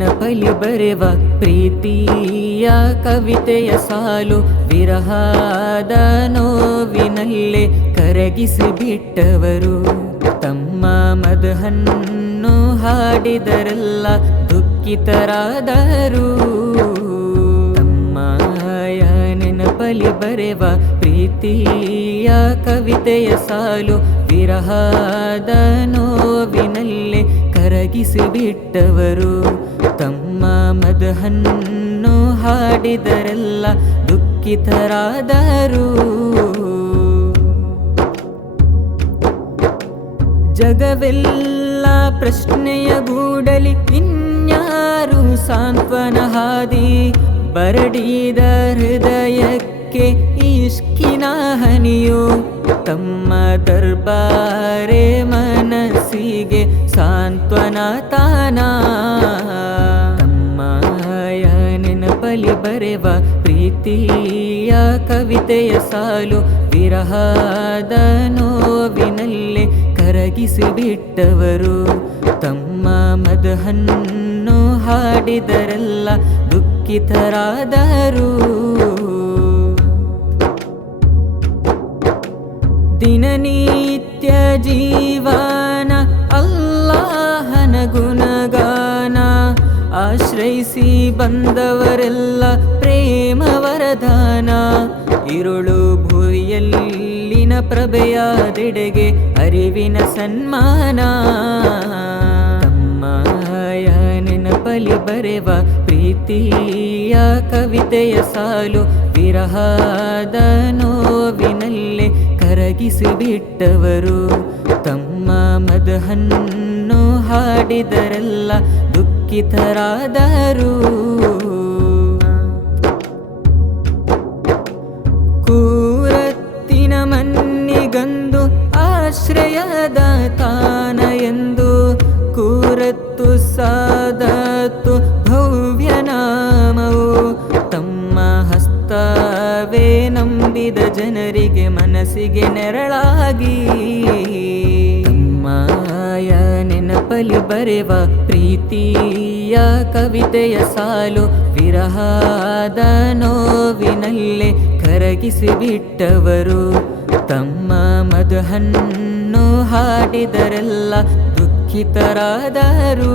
ನೆನಪಲಿ ಬರೆವ ಪ್ರೀತಿಯ ಕವಿತೆಯ ಸಾಲು ವಿರಹದ ನೋವಿನಲ್ಲೇ ಕರಗಿಸಿ ಬಿಟ್ಟವರು ತಮ್ಮ ಮದಹನ್ನು ಹಾಡಿದರೆಲ್ಲ ದುಃಖಿತರಾದರು. ನೆನಪಲಿ ಬರೆವ ಪ್ರೀತಿಯ ಕವಿತೆಯ ಸಾಲು ವಿರಹದ ನೋವಿನಲ್ಲೇ ಕರಗಿಸಿ ಬಿಟ್ಟವರು. ತಮ್ಮ ಮದಹನ್ನು ಹಾಡಿದರೆಲ್ಲ ದುಃಖಿತರಾದರು. ಜಗವೆಲ್ಲ ಪ್ರಶ್ನೆಯ ಗೂಡಲಿ ಇನ್ಯಾರು ಸಾಂತ್ವನ ಹಾದಿ ಬರಡಿದ ಹೃದಯಕ್ಕೆ ಇಷ್ಕಿನ ಹನಿಯು ತಮ್ಮ ದರ್ಬಾರೆ ಮನಸ್ಸಿಗೆ ಸಾಂತ್ವನ ತಾನ. ನೆನಪಲಿ ಬರೆವ ಪ್ರೀತಿಯ ಕವಿತೆಯ ಸಾಲು ವಿರಹದ ನೋವಿನಲ್ಲೇ ಕರಗಿಸಿಬಿಟ್ಟವರು ತಮ್ಮ ಮದಹನ್ನು ಹಾಡಿದರೆಲ್ಲ ದುಃಖಿತರಾದರು. ದಿನನಿತ್ಯ ಜೀವನ, ಅಲ್ಲಾಹನ ಗುಣಗಾನ. ಆಶ್ರಯಿಸಿ ಬಂದವರೆಲ್ಲ ಪ್ರೇಮ ವರದಾನ. ಇರುಳು ಭುವಿಯಲ್ಲಿನ ಪ್ರಭೆಯಾದೆಡೆಗೆ ಅರಿವಿನ ಸನ್ಮಾನ. ತಮ್ಮಯ ನೆನಪಲಿ ಬರೆವ ಪ್ರೀತಿಯ ಕವಿತೆಯ ಸಾಲು ವಿರಹದ ನೋವಿನಲ್ಲೇ ಕರಗಿಸಿ ಬಿಟ್ಟವರು ತಮ್ಮ ಮದಹನ್ನು ಹಾಡಿದರೆಲ್ಲ ದುಃಖಿತರಾದರು. ಕೂರತ್ತಿನ ಮನ್ನಿಗಂದು ಆಶ್ರಯದ ತಾನ ಎಂದು ಕೂರತ್ತು ಸಾದತ್ತು ಭವ್ಯ ನಾಮವು ತಮ್ಮ ಹಸ್ತವೇ ನಂಬಿದ ಜನರಿಗೆ ಮನಸ್ಸಿಗೆ ನೆರಳಾಗಿ. ಮಾಯ ನೆನಪಲಿ ಬರೆವ ಪ್ರೀತಿಯ ಕವಿತೆಯ ಸಾಲು ವಿರಹದ ನೋವಿನಲ್ಲೇ ಕರಗಿಸಿ ಬಿಟ್ಟವರು ತಮ್ಮ ಮಧುಹನ್ನು ಹಾಡಿದರೆಲ್ಲ ದುಃಖಿತರಾದರು.